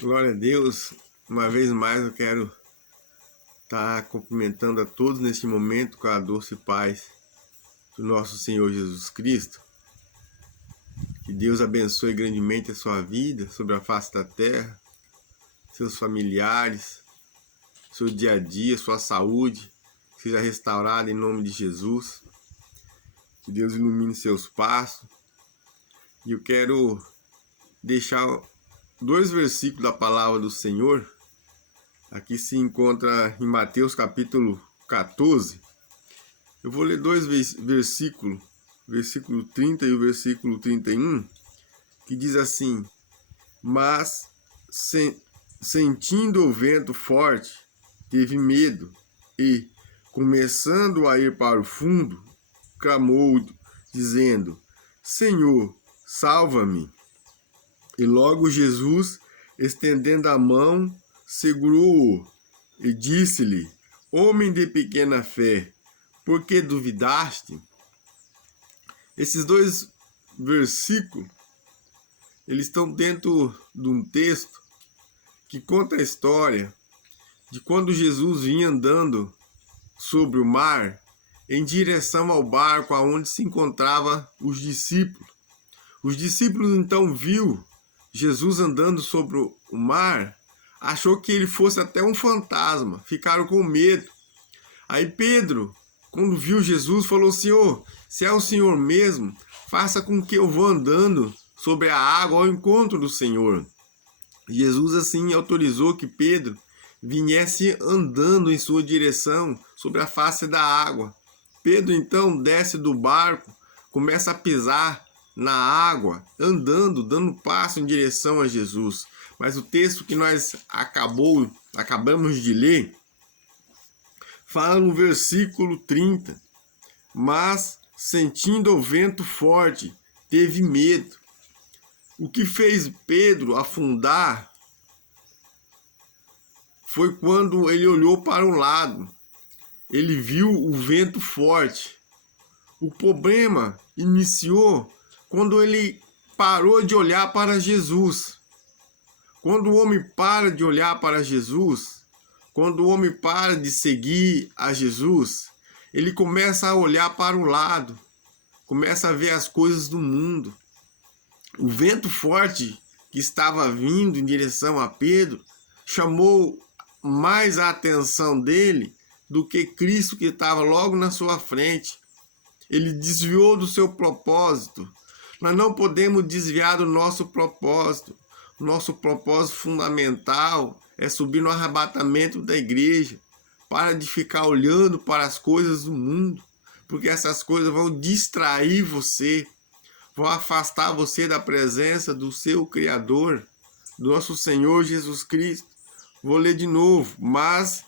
Glória a Deus. Uma vez mais eu quero estar cumprimentando a todos neste momento com a doce paz do nosso Senhor Jesus Cristo. Que Deus abençoe grandemente a sua vida sobre a face da terra, seus familiares, seu dia a dia, sua saúde seja restaurada em nome de Jesus. Que Deus ilumine seus passos. E eu quero deixar dois versículos da palavra do Senhor. Aqui se encontra em Mateus capítulo 14. Eu vou ler dois versículos, versículo 30 e o versículo 31, que diz assim: Mas, sentindo o vento forte, teve medo e, começando a ir para o fundo, clamou, dizendo: Senhor, salva-me. E logo Jesus, estendendo a mão, segurou-o e disse-lhe: Homem de pequena fé, por que duvidaste? Esses dois versículos, eles estão dentro de um texto que conta a história de quando Jesus vinha andando sobre o mar em direção ao barco aonde se encontravam os discípulos. Os discípulos então viu Jesus andando sobre o mar, achou que ele fosse até um fantasma, ficaram com medo. Aí Pedro, quando viu Jesus, falou: Senhor, se é o Senhor mesmo, faça com que eu vou andando sobre a água ao encontro do Senhor. Jesus assim autorizou que Pedro viesse andando em sua direção sobre a face da água. Pedro então desce do barco, começa a pisar na água, andando, dando passo em direção a Jesus. Mas o texto que nós acabamos de ler, fala no versículo 30, mas sentindo o vento forte, teve medo. O que fez Pedro afundar foi quando ele olhou para um lado. Ele viu o vento forte. O problema iniciou quando ele parou de olhar para Jesus. Quando o homem para de olhar para Jesus, quando o homem para de seguir a Jesus, ele começa a olhar para o lado, começa a ver as coisas do mundo. O vento forte que estava vindo em direção a Pedro chamou mais a atenção dele do que Cristo que estava logo na sua frente. Ele desviou do seu propósito. Nós não podemos desviar do nosso propósito. Nosso propósito fundamental é subir no arrebatamento da igreja. Para de ficar olhando para as coisas do mundo, porque essas coisas vão distrair você, vão afastar você da presença do seu Criador, do nosso Senhor Jesus Cristo. Vou ler de novo. Mas,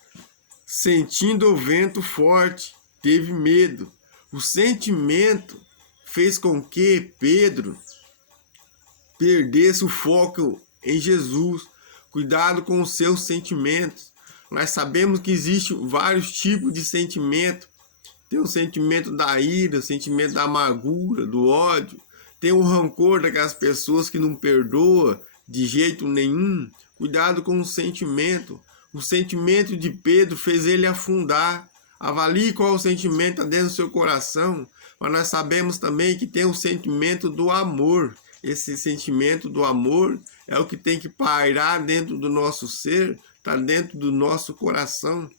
sentindo o vento forte, teve medo. O sentimento fez com que Pedro perdesse o foco em Jesus. Cuidado com os seus sentimentos. Nós sabemos que existem vários tipos de sentimento. Tem o sentimento da ira, o sentimento da amargura, do ódio. Tem o rancor daquelas pessoas que não perdoam de jeito nenhum. Cuidado com o sentimento. O sentimento de Pedro fez ele afundar. Avalie qual o sentimento dentro do seu coração. Mas nós sabemos também que tem o sentimento do amor. Esse sentimento do amor é o que tem que pairar dentro do nosso ser, está dentro do nosso coração.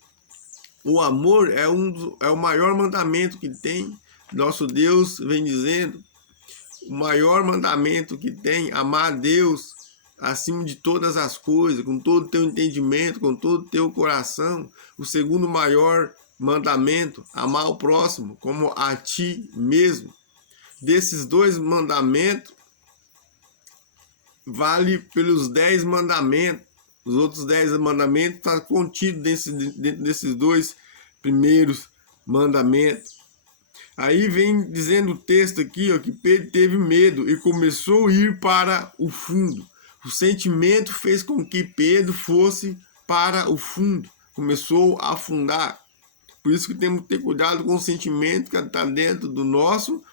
O amor é o maior mandamento que tem. Nosso Deus vem dizendo, o maior mandamento que tem, amar a Deus acima de todas as coisas, com todo o teu entendimento, com todo o teu coração. O segundo maior mandamento, amar o próximo como a ti mesmo. Desses dois mandamentos, vale pelos 10 mandamentos. Os outros 10 mandamentos estão contidos dentro desses dois primeiros mandamentos. Aí vem dizendo o texto aqui, ó, que Pedro teve medo e começou a ir para o fundo. O sentimento fez com que Pedro fosse para o fundo. Começou a afundar. Por isso que temos que ter cuidado com o sentimento que está dentro do nosso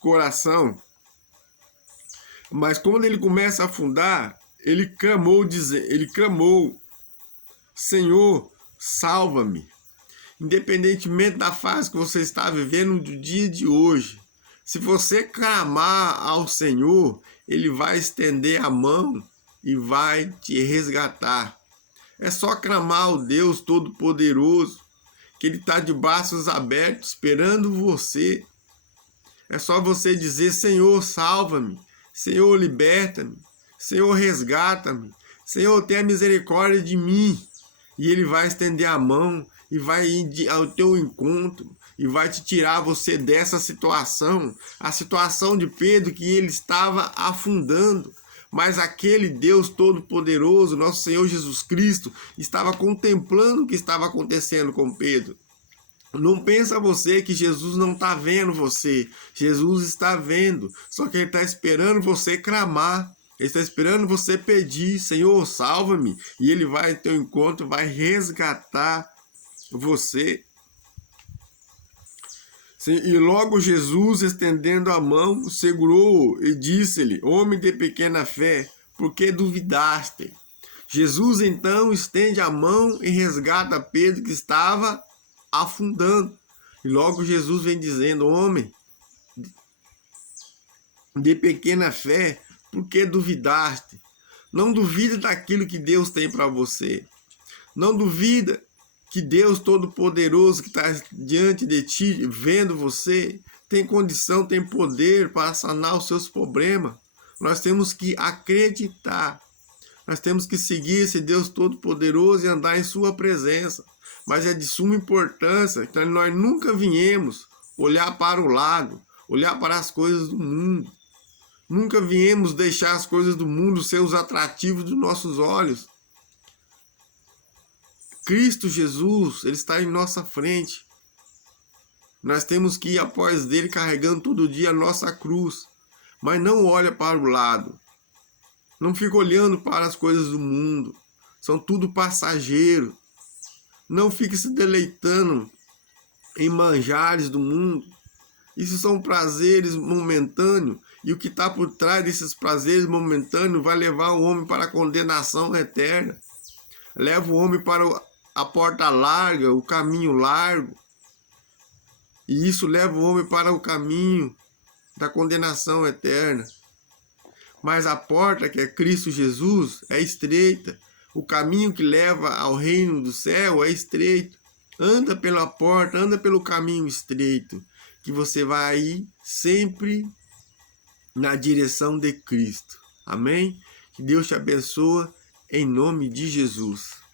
coração. Mas quando ele começa a afundar, ele clamou, Senhor, salva-me. Independentemente da fase que você está vivendo no dia de hoje, se você clamar ao Senhor, Ele vai estender a mão e vai te resgatar. É só clamar ao Deus Todo-Poderoso, que Ele está de braços abertos esperando você. É só você dizer, Senhor, salva-me. Senhor, liberta-me. Senhor, resgata-me. Senhor, tenha misericórdia de mim. E Ele vai estender a mão e vai ir ao teu encontro e vai te tirar você dessa situação, a situação de Pedro, que ele estava afundando. Mas aquele Deus Todo-Poderoso, nosso Senhor Jesus Cristo, estava contemplando o que estava acontecendo com Pedro. Não pensa você que Jesus não está vendo você. Jesus está vendo, só que Ele está esperando você clamar. Ele está esperando você pedir, Senhor, salva-me. E Ele vai ao teu encontro, vai resgatar você. E logo Jesus, estendendo a mão, segurou-o e disse-lhe, homem de pequena fé, por que duvidaste? Jesus então estende a mão e resgata Pedro, que estava afundando. E logo Jesus vem dizendo, homem de pequena fé, por que duvidaste? Não duvida daquilo que Deus tem para você. Não duvida que Deus Todo-Poderoso, que está diante de ti, vendo você, tem condição, tem poder para sanar os seus problemas. Nós temos que acreditar. Nós temos que seguir esse Deus Todo-Poderoso e andar em sua presença. Mas é de suma importância que nós nunca viemos olhar para o lado, olhar para as coisas do mundo. Nunca viemos deixar as coisas do mundo ser os atrativos dos nossos olhos. Cristo Jesus, Ele está em nossa frente. Nós temos que ir após dele carregando todo dia a nossa cruz. Mas não olha para o lado. Não fica olhando para as coisas do mundo. São tudo passageiro. Não fique se deleitando em manjares do mundo. Isso são prazeres momentâneos. E o que está por trás desses prazeres momentâneos vai levar o homem para a condenação eterna. Leva o homem para a porta larga, o caminho largo. E isso leva o homem para o caminho da condenação eterna. Mas a porta, que é Cristo Jesus, é estreita. O caminho que leva ao reino do céu é estreito. Anda pela porta, anda pelo caminho estreito, que você vai ir sempre na direção de Cristo. Amém? Que Deus te abençoe em nome de Jesus.